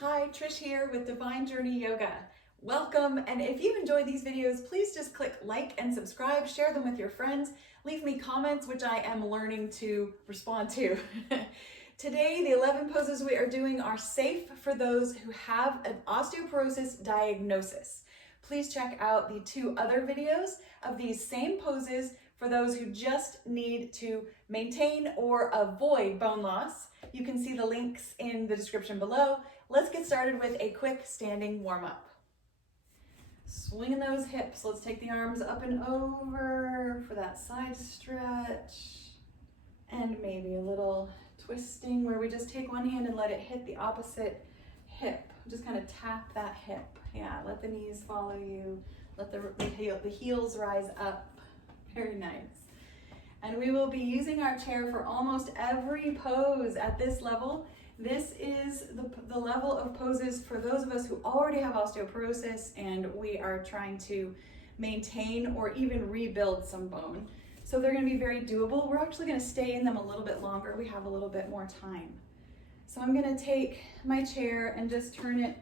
Hi, Trish here with Divine Journey Yoga. Welcome, and if you enjoy these videos, please just click like and subscribe, share them with your friends, leave me comments, which I am learning to respond to. Today, the 11 poses we are doing are safe for those who have an osteoporosis diagnosis. Please check out the 2 other videos of these same poses for those who just need to maintain or avoid bone loss. You can see the links in the description below. Let's get started with a quick standing warm-up. Swinging those hips. Let's take the arms up and over for that side stretch. And maybe a little twisting where we just take one hand and let it hit the opposite hip. Just kind of tap that hip. Yeah, let the knees follow you. Let the heels rise up. Very nice. And we will be using our chair for almost every pose at this level. This is the level of poses for those of us who already have osteoporosis and we are trying to maintain or even rebuild some bone. So they're going to be very doable. We're actually going to stay in them a little bit longer. We have a little bit more time. So I'm going to take my chair and just turn it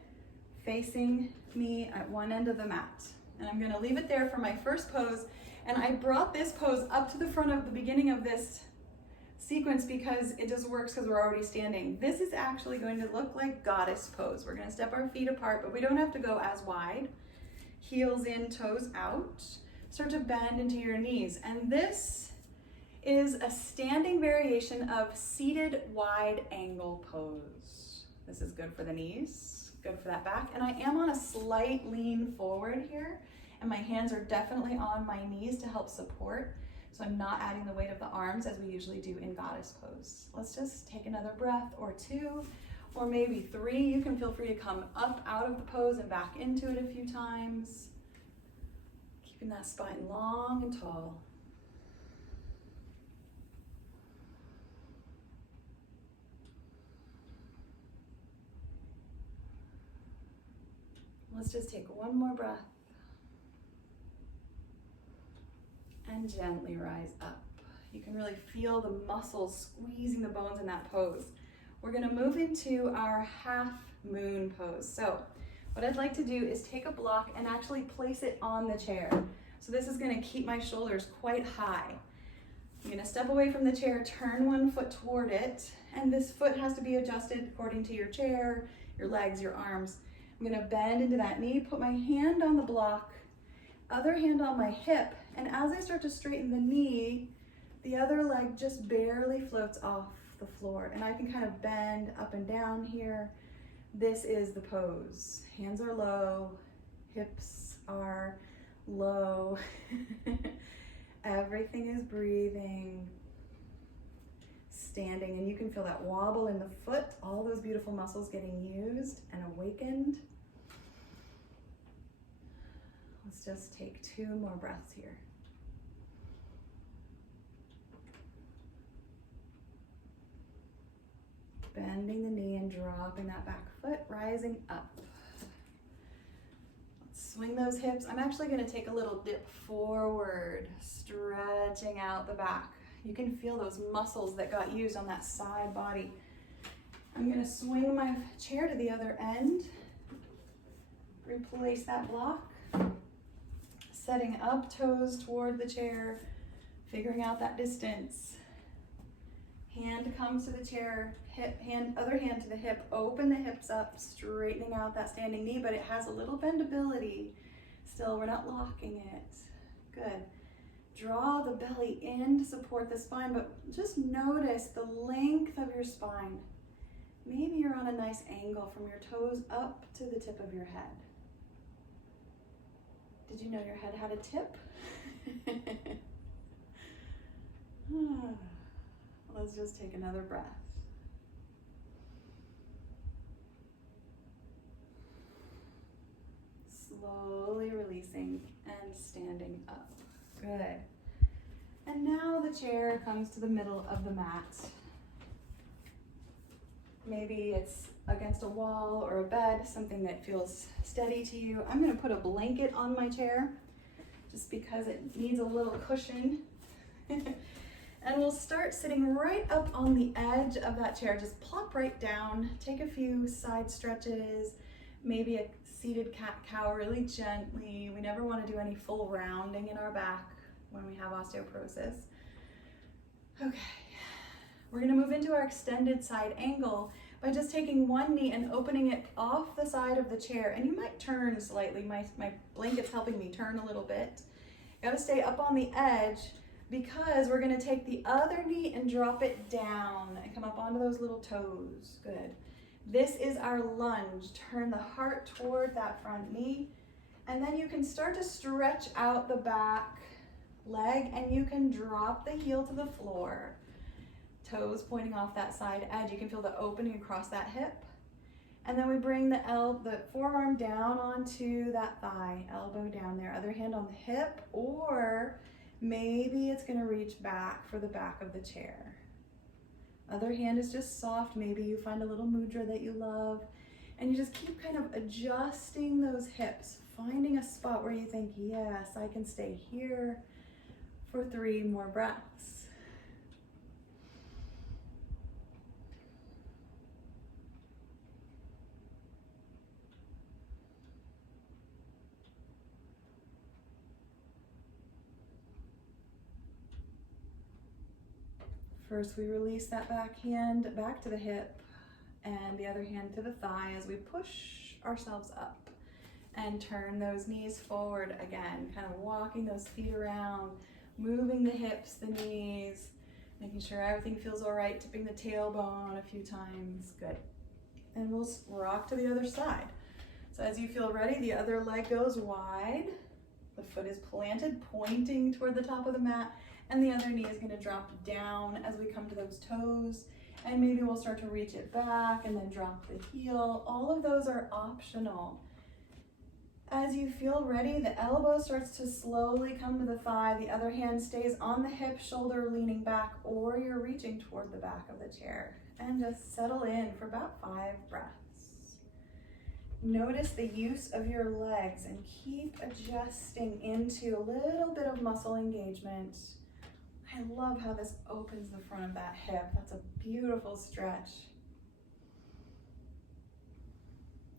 facing me at one end of the mat. And I'm going to leave it there for my first pose. And I brought this pose up to the front of the beginning of this sequence because it just works because we're already standing. This is actually going to look like goddess pose. We're going to step our feet apart, but we don't have to go as wide. Heels in, toes out. Start to bend into your knees. And this is a standing variation of seated wide angle pose. This is good for the knees, good for that back. And I am on a slight lean forward here, and my hands are definitely on my knees to help support. So I'm not adding the weight of the arms as we usually do in goddess pose. Let's just take another breath or 2, or maybe 3. You can feel free to come up out of the pose and back into it a few times. Keeping that spine long and tall. Let's just take one more breath. And gently rise up. You can really feel the muscles squeezing the bones in that pose. We're going to move into our half moon pose. So what I'd like to do is take a block and actually place it on the chair. So this is going to keep my shoulders quite high. I'm going to step away from the chair, turn one foot toward it, and this foot has to be adjusted according to your chair, your legs, your arms. I'm going to bend into that knee, put my hand on the block, other hand on my hip, and as I start to straighten the knee, the other leg just barely floats off the floor, and I can kind of bend up and down here. This is the pose. Hands are low, hips are low. Everything is breathing, standing, and you can feel that wobble in the foot, all those beautiful muscles getting used and awakened. Let's just take 2 more breaths here. Bending the knee and dropping that back foot, rising up. Let's swing those hips. I'm actually going to take a little dip forward, stretching out the back. You can feel those muscles that got used on that side body. I'm going to swing my chair to the other end, replace that block. Setting up, toes toward the chair, figuring out that distance. Hand comes to the chair, other hand to the hip, open the hips up, straightening out that standing knee, but it has a little bendability. Still, we're not locking it. Good. Draw the belly in to support the spine, but just notice the length of your spine. Maybe you're on a nice angle from your toes up to the tip of your head. Did you know your head had a tip? Let's just take another breath. Slowly releasing and standing up. Good. And now the chair comes to the middle of the mat. Maybe it's against a wall or a bed, something that feels steady to you. I'm going to put a blanket on my chair just because it needs a little cushion. And we'll start sitting right up on the edge of that chair. Just plop right down, take a few side stretches, maybe a seated cat-cow really gently. We never want to do any full rounding in our back when we have osteoporosis. Okay, we're going to move into our extended side angle by just taking one knee and opening it off the side of the chair. And you might turn slightly. My blanket's helping me turn a little bit. You gotta stay up on the edge because we're going to take the other knee and drop it down and come up onto those little toes. Good. This is our lunge. Turn the heart toward that front knee, and then you can start to stretch out the back leg, and you can drop the heel to the floor. Toes pointing off that side edge. You can feel the opening across that hip. And then we bring the forearm down onto that thigh, elbow down there, other hand on the hip, or maybe it's going to reach back for the back of the chair. Other hand is just soft. Maybe you find a little mudra that you love, and you just keep kind of adjusting those hips, finding a spot where you think, yes, I can stay here for 3 more breaths. First, we release that back hand back to the hip and the other hand to the thigh as we push ourselves up and turn those knees forward again, kind of walking those feet around, moving the hips, the knees, making sure everything feels all right, tipping the tailbone a few times. Good. And we'll rock to the other side. So as you feel ready, the other leg goes wide. The foot is planted, pointing toward the top of the mat, and the other knee is going to drop down as we come to those toes. And maybe we'll start to reach it back and then drop the heel. All of those are optional. As you feel ready, the elbow starts to slowly come to the thigh. The other hand stays on the hip, shoulder leaning back, or you're reaching toward the back of the chair. And just settle in for about 5 breaths. Notice the use of your legs and keep adjusting into a little bit of muscle engagement. I love how this opens the front of that hip. That's a beautiful stretch.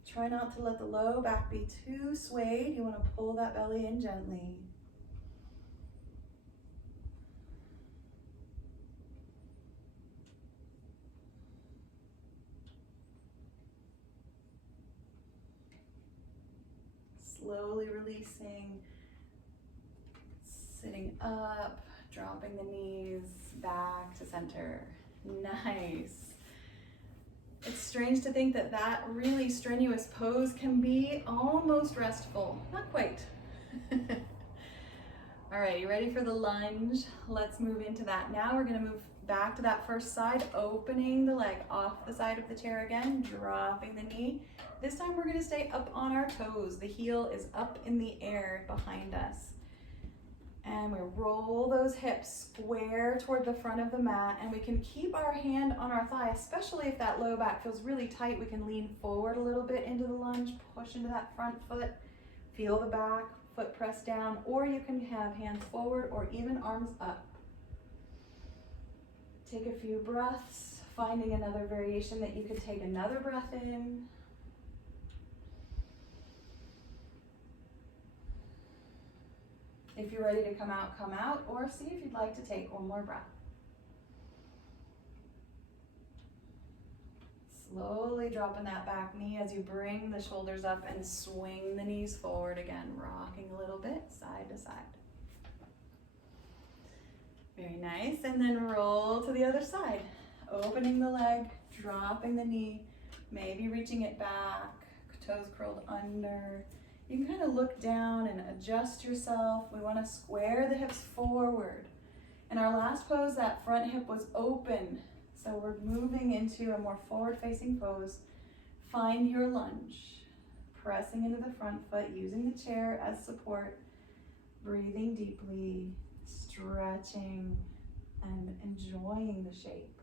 Try not to let the low back be too swayed. You want to pull that belly in gently. Slowly releasing, sitting up, dropping the knees back to center. Nice. It's strange to think that that really strenuous pose can be almost restful. Not quite. All right, you ready for the lunge? Let's move into that. Now we're going to move back to that first side, opening the leg off the side of the chair again, dropping the knee. This time we're going to stay up on our toes. The heel is up in the air behind us. And we roll those hips square toward the front of the mat, and we can keep our hand on our thigh, especially if that low back feels really tight. We can lean forward a little bit into the lunge, push into that front foot, feel the back, foot press down, or you can have hands forward or even arms up. Take a few breaths, finding another variation that you could take another breath in. If you're ready to come out, or see if you'd like to take one more breath. Slowly dropping that back knee as you bring the shoulders up and swing the knees forward again, rocking a little bit side to side. Very nice, and then roll to the other side. Opening the leg, dropping the knee, maybe reaching it back, toes curled under. You can kind of look down and adjust yourself. We want to square the hips forward. In our last pose, that front hip was open. So we're moving into a more forward-facing pose. Find your lunge. Pressing into the front foot, using the chair as support. Breathing deeply, stretching, and enjoying the shape.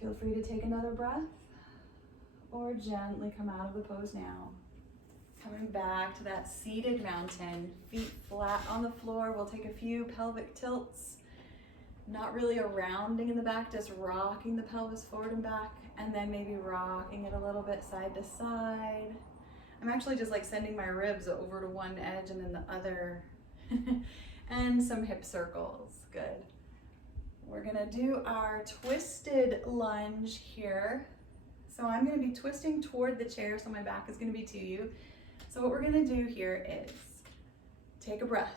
Feel free to take another breath or gently come out of the pose now. Coming back to that seated mountain, feet flat on the floor. We'll take a few pelvic tilts, not really a rounding in the back, just rocking the pelvis forward and back, and then maybe rocking it a little bit side to side. I'm actually just like sending my ribs over to one edge and then the other, and some hip circles. Good. We're gonna do our twisted lunge here. So I'm gonna be twisting toward the chair, so my back is gonna be to you. So what we're gonna do here is take a breath.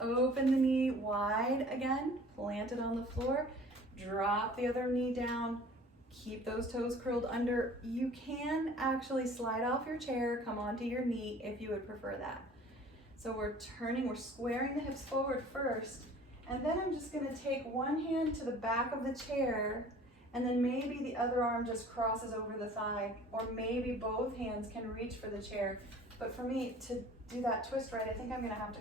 Open the knee wide again, plant it on the floor, drop the other knee down, keep those toes curled under. You can actually slide off your chair, come onto your knee if you would prefer that. So we're squaring the hips forward first, and then I'm just gonna take one hand to the back of the chair, and then maybe the other arm just crosses over the thigh, or maybe both hands can reach for the chair. But for me, to do that twist right, I think I'm gonna have to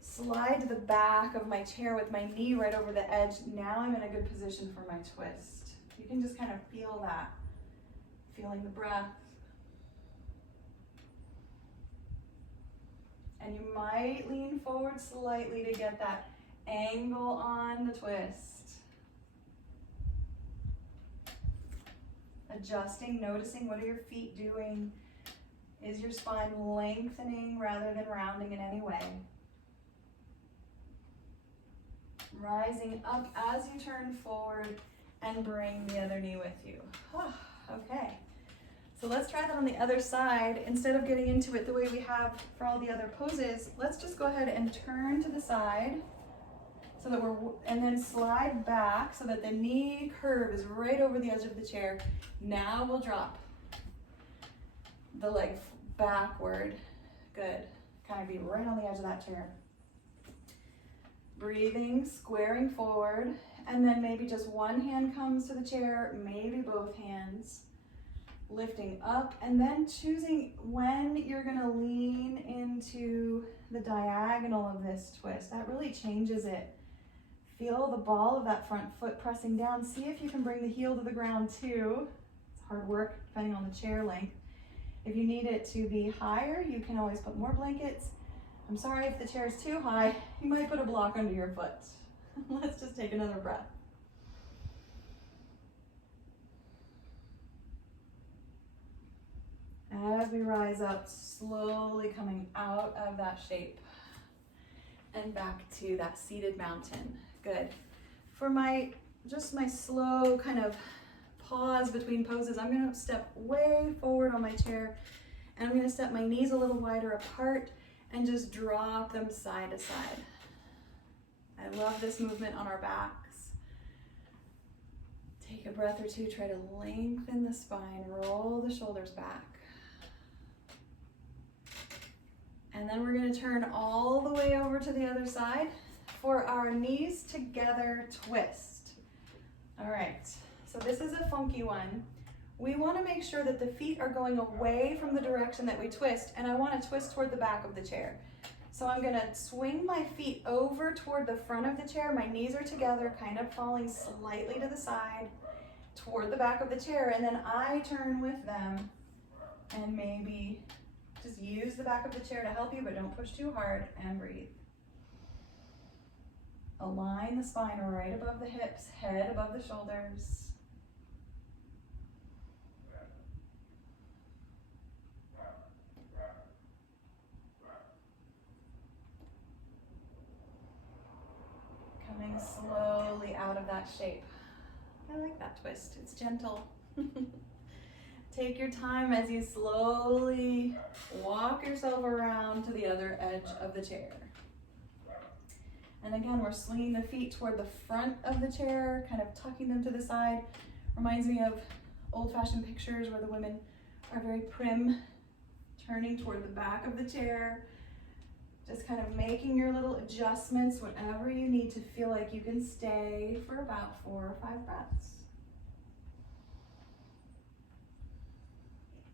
slide to the back of my chair with my knee right over the edge. Now I'm in a good position for my twist. You can just kind of feel that, feeling the breath. And you might lean forward slightly to get that angle on the twist. Adjusting, noticing what are your feet doing? Is your spine lengthening rather than rounding in any way? Rising up as you turn forward and bring the other knee with you. Okay, so let's try that on the other side. Instead of getting into it the way we have for all the other poses, let's just go ahead and turn to the side so that and then slide back so that the knee curve is right over the edge of the chair. Now we'll drop the leg backward. Good, kind of be right on the edge of that chair. Breathing, squaring forward, and then maybe just one hand comes to the chair, maybe both hands. Lifting up, and then choosing when you're gonna lean into the diagonal of this twist. That really changes it. Feel the ball of that front foot pressing down. See if you can bring the heel to the ground too. It's hard work depending on the chair length. If you need it to be higher, you can always put more blankets. I'm sorry if the chair is too high, you might put a block under your foot. Let's just take another breath. As we rise up, slowly coming out of that shape and back to that seated mountain. Good. For my slow kind of pause between poses, I'm gonna step way forward on my chair, and I'm gonna step my knees a little wider apart and just drop them side to side. I love this movement on our backs. Take a breath or two, try to lengthen the spine, roll the shoulders back. And then we're gonna turn all the way over to the other side for our knees together twist. All right, so this is a funky one. We wanna make sure that the feet are going away from the direction that we twist, and I wanna twist toward the back of the chair. So I'm gonna swing my feet over toward the front of the chair. My knees are together, kind of falling slightly to the side toward the back of the chair, and then I turn with them, and maybe just use the back of the chair to help you, but don't push too hard, and breathe. Align the spine right above the hips, head above the shoulders. Coming slowly out of that shape. I like that twist, it's gentle. Take your time as you slowly walk yourself around to the other edge of the chair. And again, we're swinging the feet toward the front of the chair, kind of tucking them to the side. Reminds me of old-fashioned pictures where the women are very prim, turning toward the back of the chair. Just kind of making your little adjustments whenever you need to feel like you can stay for about 4 or 5 breaths.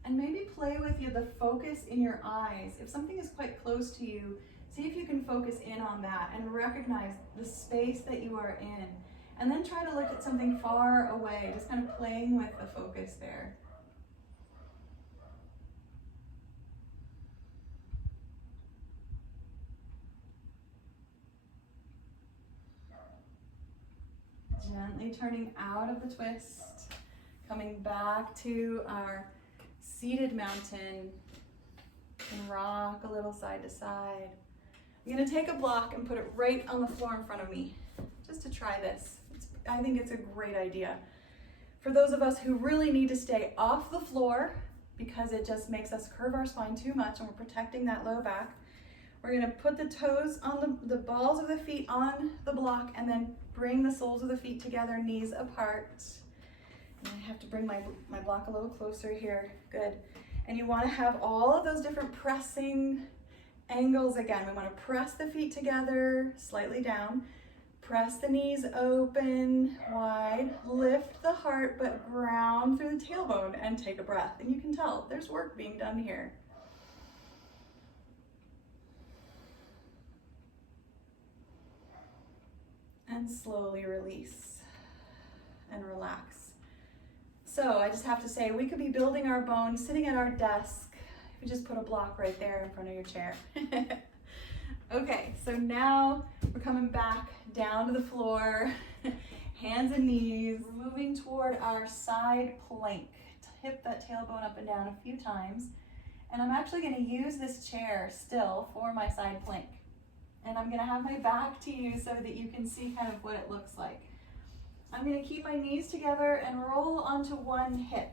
And maybe play with the focus in your eyes. If something is quite close to you, see if you can focus in on that and recognize the space that you are in. And then try to look at something far away, just kind of playing with the focus there. Gently turning out of the twist, coming back to our seated mountain, and rock a little side to side. I'm gonna take a block and put it right on the floor in front of me, just to try this. I think it's a great idea. For those of us who really need to stay off the floor because it just makes us curve our spine too much and we're protecting that low back, we're gonna put the toes on the balls of the feet on the block and then bring the soles of the feet together, knees apart. And I have to bring my block a little closer here, good. And you wanna have all of those different pressing angles again. We wanna press the feet together, slightly down, press the knees open, wide, lift the heart, but ground through the tailbone and take a breath. And you can tell there's work being done here. And slowly release and relax. So I just have to say, we could be building our bones sitting at our desk. If you just put a block right there in front of your chair. Okay, so now we're coming back down to the floor, hands and knees. We're moving toward our side plank. Tip that tailbone up and down a few times. And I'm actually gonna use this chair still for my side plank. And I'm gonna have my back to you so that you can see kind of what it looks like. I'm gonna keep my knees together and roll onto one hip,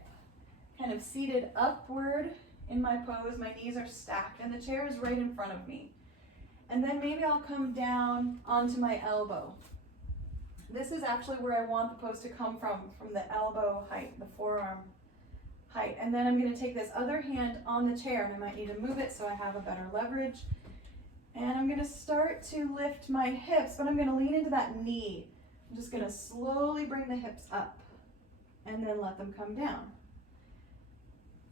kind of seated upward in my pose. My knees are stacked and the chair is right in front of me. And then maybe I'll come down onto my elbow. This is actually where I want the pose to come from the elbow height, the forearm height. And then I'm gonna take this other hand on the chair, and I might need to move it so I have a better leverage. And I'm gonna start to lift my hips, but I'm gonna lean into that knee. I'm just gonna slowly bring the hips up and then let them come down.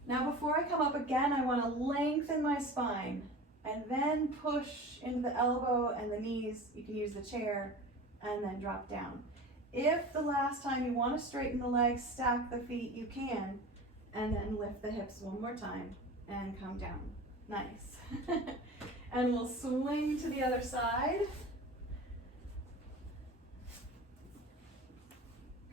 Now before I come up again, I wanna lengthen my spine and then push into the elbow and the knees. You can use the chair and then drop down. If the last time you wanna straighten the legs, stack the feet, you can, and then lift the hips one more time and come down. Nice. And we'll swing to the other side.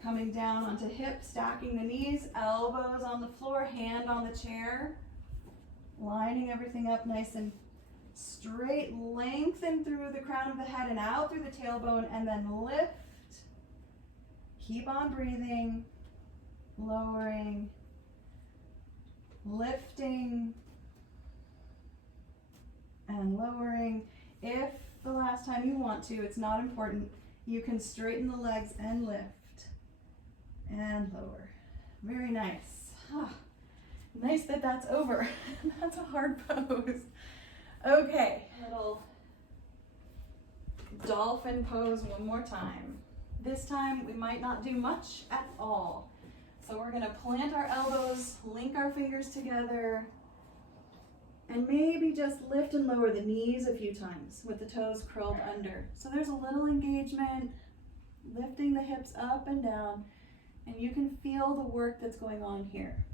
Coming down onto hips, stacking the knees, elbows on the floor, hand on the chair. Lining everything up nice and straight. Lengthen through the crown of the head and out through the tailbone, and then lift. Keep on breathing, lowering, lifting, and lowering. If the last time you want to, it's not important, you can straighten the legs and lift and lower. Very nice. Nice that that's over. That's a hard pose. Okay, little dolphin pose one more time. This time we might not do much at all. So we're gonna plant our elbows, link our fingers together, and maybe just lift and lower the knees a few times with the toes curled under. So there's a little engagement, lifting the hips up and down, and you can feel the work that's going on here.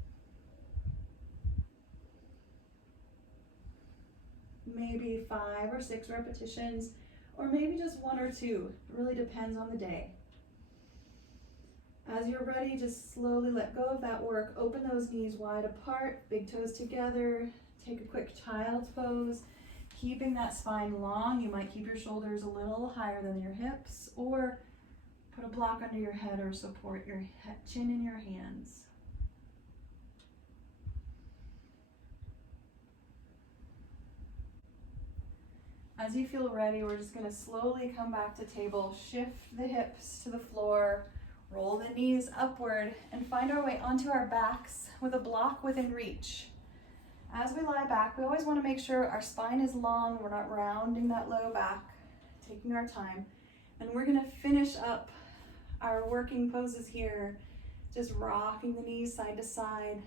Maybe 5 or 6 repetitions, or maybe just 1 or 2. It really depends on the day. As you're ready, just slowly let go of that work. Open those knees wide apart, big toes together. Take a quick child's pose, keeping that spine long. You might keep your shoulders a little higher than your hips, or put a block under your head or support your chin in your hands. As you feel ready, we're just gonna slowly come back to table, shift the hips to the floor, roll the knees upward, and find our way onto our backs with a block within reach. As we lie back, we always want to make sure our spine is long, we're not rounding that low back, taking our time. And we're going to finish up our working poses here, just rocking the knees side to side.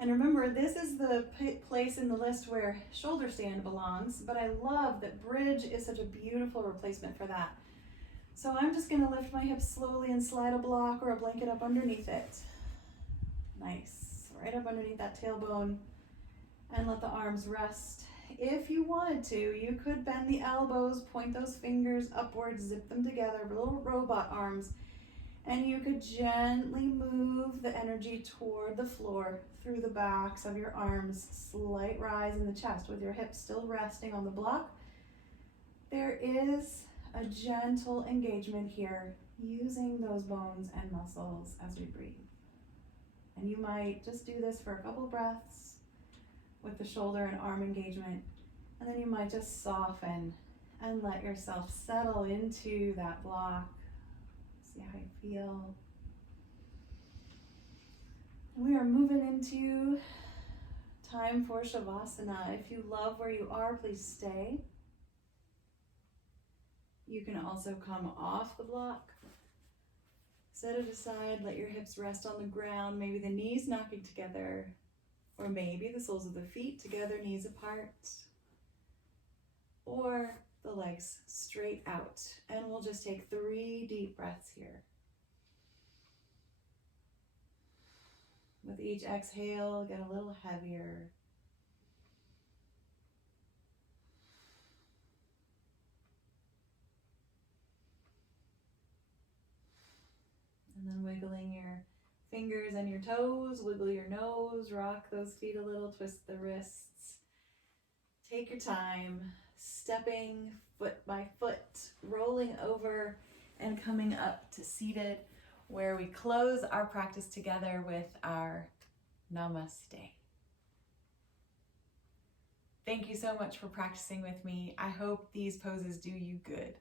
And remember, this is the place in the list where shoulder stand belongs, but I love that bridge is such a beautiful replacement for that. So I'm just going to lift my hips slowly and slide a block or a blanket up underneath it. Nice. Right up underneath that tailbone, and let the arms rest. If you wanted to, you could bend the elbows, point those fingers upwards, zip them together, little robot arms, and you could gently move the energy toward the floor through the backs of your arms. Slight rise in the chest with your hips still resting on the block. There is a gentle engagement here, using those bones and muscles as we breathe. And you might just do this for a couple breaths with the shoulder and arm engagement, and then you might just soften and let yourself settle into that block. See how you feel. We are moving into time for Shavasana. If you love where you are, please stay. You can also come off the block. Set it aside, let your hips rest on the ground, maybe the knees knocking together, or maybe the soles of the feet together, knees apart, or the legs straight out. And we'll just take 3 deep breaths here. With each exhale, get a little heavier. And then wiggling your fingers and your toes, wiggle your nose, rock those feet a little, twist the wrists. Take your time, stepping foot by foot, rolling over and coming up to seated, where we close our practice together with our Namaste. Thank you so much for practicing with me. I hope these poses do you good.